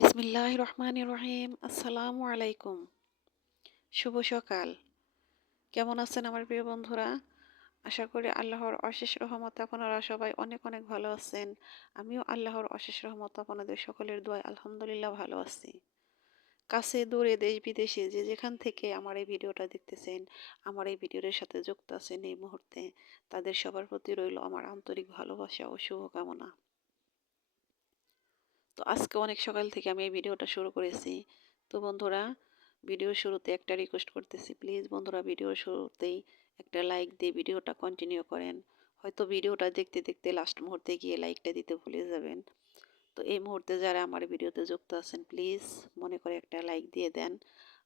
বিসমিল্লাহির রহমানির রহিম। আসসালামু আলাইকুম। শুভ সকাল। কেমন আছেন আমার প্রিয় বন্ধুরা? আশা করি আল্লাহর অশেষ রহমতে আপনারা সবাই অনেক অনেক ভালো আছেন। আমিও আল্লাহর অশেষ রহমতে আপনাদের সকলের দোয়ায় আলহামদুলিল্লাহ ভালো আছি। কাছে দূরে দেশ বিদেশে যে যেখান থেকে আমার এই ভিডিওটা দেখতেছেন, আমার এই ভিডিওর সাথে যুক্ত আছেন এই মুহূর্তে, তাদের সবার প্রতি রইল আমার আন্তরিক ভালোবাসা ও শুভকামনা। তো আজকে অনেক সকাল থেকে আমি এই ভিডিওটা শুরু করেছি। তো বন্ধুরা, ভিডিওর শুরুতে একটা রিকোয়েস্ট করতেছি, প্লিজ বন্ধুরা ভিডিওর শুরুতেই একটা লাইক দিয়ে ভিডিওটা কন্টিনিউ করেন। হয়তো ভিডিওটা দেখতে দেখতে লাস্ট মুহূর্তে গিয়ে লাইকটা দিতে ভুলে যাবেন। তো এই মুহূর্তে যারা আমার ভিডিওতে যুক্ত আছেন, প্লিজ মনে করে একটা লাইক দিয়ে দেন।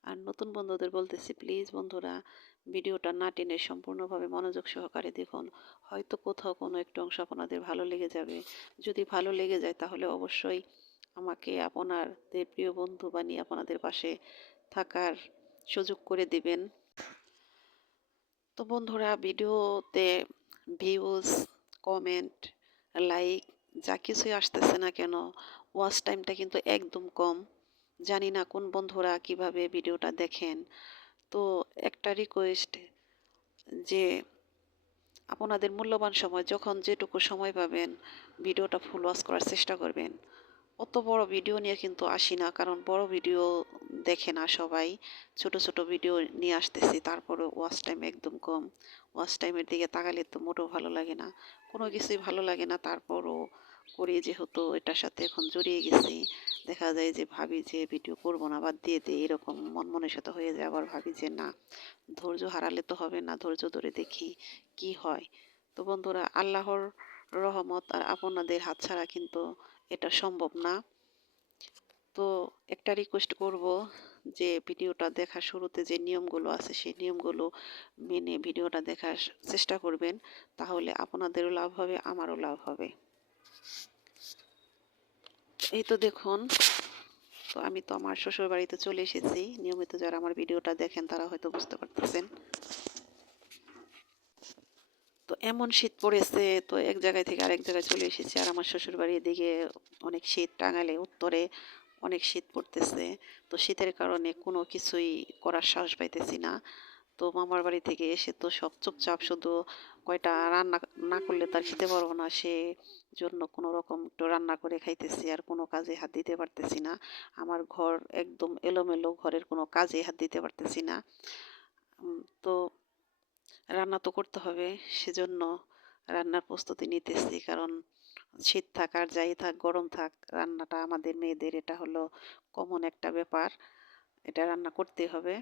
আর নতুন বন্ধুদের বলতেছি, প্লিজ বন্ধুরা ভিডিওটা না টেনে সম্পূর্ণভাবে মনোযোগ সহকারে দেখুন। হয়তো কোথাও কোনো একটু অংশ আপনাদের ভালো লেগে যাবে। যদি ভালো লেগে যায় তাহলে অবশ্যই আমাকে আপনাদের প্রিয় বন্ধু বানিয়ে আপনাদের পাশে থাকার সুযোগ করে দিবেন। তো বন্ধুরা, ভিডিওতে ভিউজ, কমেন্ট, লাইক যা কিছুই আসতেছে না কেন, ওয়াচ টাইমটা কিন্তু একদম কম। জানি না কোন বন্ধুরা কিভাবে ভিডিওটা দেখেন। তো একটা রিকোয়েস্ট, যে আপনাদের মূল্যবান সময় যখন যেটুকু সময় পাবেন ভিডিওটা ফুল ওয়াচ করার চেষ্টা করবেন। অত বড় ভিডিও নিয়ে কিন্তু আসি না, কারণ বড় ভিডিও দেখে না সবাই। ছোট ছোট ভিডিও নিয়ে আসতেছি, তারপরে ওয়াচ টাইম একদম কম। ওয়াচ টাইমের দিকে তাকালে তো মোটেও ভালো লাগে না, কোনো কিছুই ভালো লাগে না। তারপরও করি, যেহেতু এটার সাথে এখন জড়িয়ে গেছি। দেখা যায় যে ভাবি যে ভিডিও করবো না, বাদ দিয়ে দিই, এরকম মন মনের সাথে হয়ে যায়। আবার ভাবি যে না, ধৈর্য হারালে তো হবে না, ধৈর্য ধরে দেখি কি হয়। তো বন্ধুরা, আল্লাহর রহমত আর আপনাদের হাত ছাড়া কিন্তু এটা সম্ভব না। তো একটা রিকোয়েস্ট করব, যে ভিডিওটা দেখার শুরুতে যে নিয়মগুলো আছে সেই নিয়মগুলো মেনে ভিডিওটা দেখার চেষ্টা করবেন। তাহলে আপনাদেরও লাভ হবে, আমারও লাভ হবে। এই তো দেখুন, তো আমি তো আমার শ্বশুর বাড়িতে চলে এসেছি। নিয়মিত যারা আমার ভিডিওটা দেখেন তারা হয়তো বুঝতে পারতেছেন। তো এমন শীত পড়েছে, তো এক জায়গায় থেকে আরেক জায়গায় চলে এসেছি। আর আমার শ্বশুর বাড়ির দিকে অনেক শীত, টাঙ্গাইলে উত্তরে অনেক শীত পড়তেছে। তো শীতের কারণে কোনো কিছুই করার সাহস পাইতেছি না। তো মামার বাড়ি থেকে এসে তো সব চুপচাপ, শুধু কয়টা রান্না না করলে তার খেতে পারবো না, সে জন্য কোনো রকম একটু রান্না করে খাইতেছি, আর কোনো কাজে হাত দিতে পারতেছি না। আমার ঘর একদম এলোমেলো, ঘরের কোনো কাজে হাত দিতে পারতেছি না। তো রান্না তো করতে হবে, সেজন্য রান্নার প্রস্তুতি নিতেছি। কারণ শীত থাক আর যাই থাক, গরম থাক, রান্নাটা আমাদের মেয়েদের এটা হলো কমন একটা ব্যাপার, এটা রান্না করতে হবে।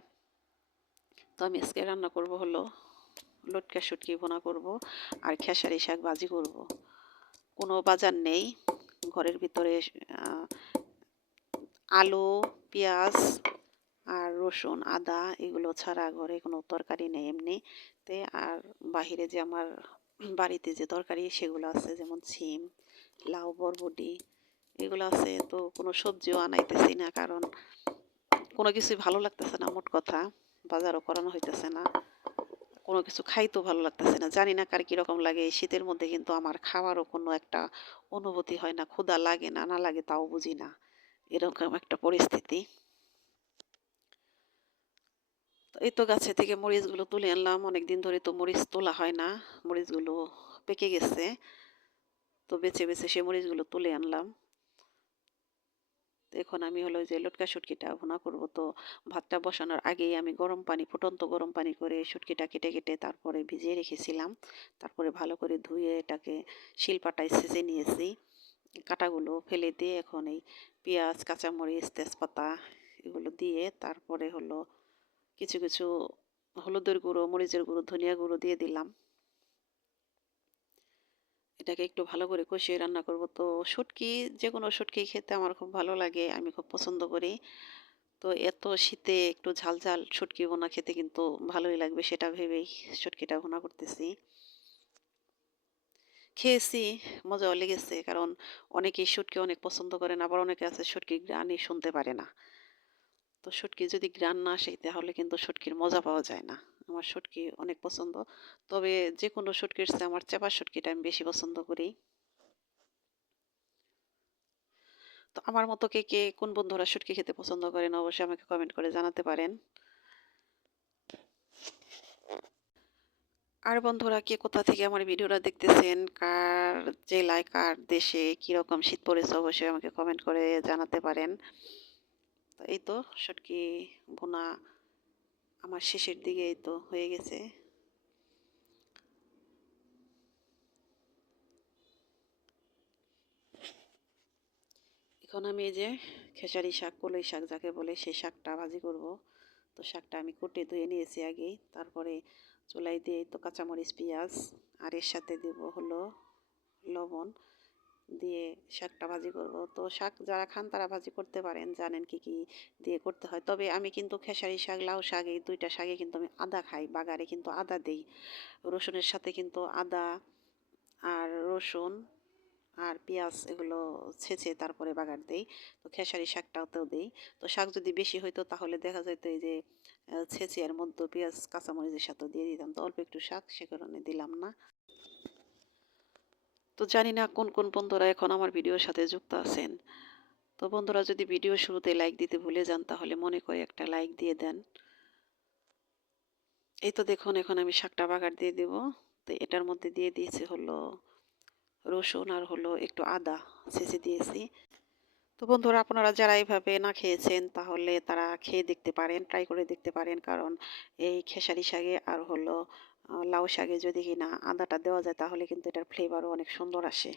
তো আমি আজকে রান্না করব হলো লটকা শুটকি ভুনা করব, আর খেসারি শাক ভাজি করব। কোনো বাজার নেই ঘরের ভিতরে। আহ, আলু, পেঁয়াজ আর রসুন, আদা এগুলো ছাড়া ঘরে কোনো তরকারি নেই এমনিতে। আর বাহিরে যে আমার বাড়িতে যে তরকারি সেগুলো আছে, যেমন সিম, লাউ, বরবটি এগুলো আছে। তো কোনো সবজিও আনাইতেছি না, কারণ কোনো কিছুই ভালো লাগতেছে না। মোট কথা, বাজারও করানো হইতেছে না, কোনো কিছু খাইতেও ভালো লাগতেছে না। জানি না কার কীরকম লাগে। এই শীতের মধ্যে কিন্তু আমার খাওয়ারও কোনো একটা অনুভূতি হয় না, ক্ষুধা লাগে না, না লাগে তাও বুঝি না, এরকম একটা পরিস্থিতি। তো এই তো গাছে থেকে মরিচগুলো তুলে আনলাম। অনেক দিন ধরে তো মরিচ তোলা হয় না, মরিচগুলো পেকে গেছে। তো বেছে বেছে সে মরিচগুলো তুলে আনলাম। তো এখন আমি হলো যে লটকা শুটকিটা ভুনা করব। তো ভাতটা বসানোর আগেই আমি গরম পানি, ফুটন্ত গরম পানি করে শুটকিটা কেটে কেটে তারপরে ভিজিয়ে রেখেছিলাম। তারপরে ভালো করে ধুয়ে এটাকে শিলপাটায় ছেঁচে নিয়েছি। কাঁটাগুলো ফেলে দিয়ে এখন এই পেঁয়াজ, কাঁচামরিচ, তেজপাতা এগুলো দিয়ে তারপরে হলো কিছু কিছু হলুদের গুঁড়ো, মরিচের গুঁড়ো, ধনিয়া গুঁড়ো দিয়ে দিলাম। এটাকে একটু ভালো করে কষিয়ে রান্না করব। তো শুটকি, যে কোনো শুটকি খেতে আমার খুব ভালো লাগে, আমি খুব পছন্দ করি। তো এত শীতে একটু ঝাল ঝাল শুটকি ভুনা খেতে কিন্তু ভালোই লাগবে, সেটা ভেবেই শুটকিটা ভুনা করতেছি। খেয়েছি, মজাও লেগেছে, কারণ অনেকেই শুটকি অনেক পছন্দ করেন, আবার অনেকে আছে শুটকির ঘ্রাণই শুনতে পারে না। তো শুটকি যদি ঘ্রাণ না আসে তাহলে কিন্তু শুটকির মজা পাওয়া যায় না। আমার শুটকি অনেক পছন্দ, তবে যে কোনো শুটকির চেয়ে আমার চাপা শুটকিটা আমি বেশি পছন্দ করি। তো আমার মতো কে কে কোন বন্ধুরা শুটকি খেতে পছন্দ করেন অবশ্যই আমাকে কমেন্ট করে জানাতে পারেন। আর বন্ধুরা কে কোথা থেকে আমার ভিডিওটা দেখতেছেন, কার জেলায় কার দেশে কিরকম শীত পড়েছে অবশ্যই আমাকে কমেন্ট করে জানাতে পারেন। তো এই তো শুটকি ভুনা আমার শেষের দিকে এই তো হয়ে গেছে। এখন আমি এই যে খেসারি শাক, কলই শাক যাকে বলে সেই শাকটা ভাজি করব। তো শাকটা আমি কুটে ধুয়ে নিয়েছি আগেই, তারপরে চুলাই দিয়ে তো কাঁচামরিচ পেঁয়াজ আর এর সাথে দেব হলো লবণ দিয়ে শাকটা ভাজি করব। তো শাক যারা খান তারা ভাজি করতে পারেন, জানেন কি কি দিয়ে করতে হয়। তবে আমি কিন্তু খেসারি শাক, লাউ শাক এই দুইটা শাকে কিন্তু আমি আদা খাই, বাগারে কিন্তু আদা দেই। রসুনের সাথে কিন্তু আদা আর রসুন আর পেঁয়াজ এগুলো ছেঁচে তারপরে বাগার দেই। তো খেসারি শাকটাতেও দেই। তো শাক যদি বেশি হইতো তাহলে দেখা যেত এই যে ছেঁচে এর মধ্যে পেঁয়াজ কাঁচামরিচের সাথে দিয়ে দিতাম। তো অল্প একটু শাক সে কারণে দিলাম না। তো জানি না কোন কোন বন্ধুরা এখন আমার ভিডিওর সাথে যুক্ত আছেন। তো বন্ধুরা যদি ভিডিও শুরুতে লাইক দিতে ভুলে যান তাহলে মনে করে একটা লাইক দিয়ে দেন। এই তো দেখুন এখন আমি শাকটা বাগার দিয়ে দেব। তো এটার মধ্যে দিয়ে দিয়েছি হলো রসুন আর হলো একটু আদা ছেঁচে দিয়েছি। তো বন্ধুরা আপনারা যারা এইভাবে না খেয়েছেন তাহলে তারা খেয়ে দেখতে পারেন, ট্রাই করে দেখতে পারেন। কারণ এই খেসারি শাকে আর হলো লাউ শাকে যদি কিনা আদাটা দেওয়া যায় তাহলে কিন্তু এটার ফ্লেভারও অনেক সুন্দর আসে।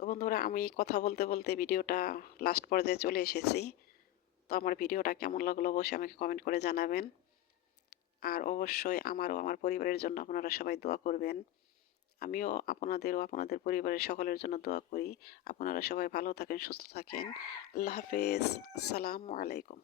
তো বন্ধুরা আমি কথা বলতে বলতে ভিডিওটা লাস্ট পর্যায়ে চলে এসেছি। তো আমার ভিডিওটা কেমন লাগলো অবশ্যই আমাকে কমেন্ট করে জানাবেন। আর অবশ্যই আমারও আমার পরিবারের জন্য আপনারা সবাই দোয়া করবেন। আমিও আপনাদেরও আপনাদের পরিবারের সকলের জন্য দোয়া করি। আপনারা সবাই ভালো থাকেন, সুস্থ থাকেন। আল্লাহ হাফেজ। আসসালামু আলাইকুম।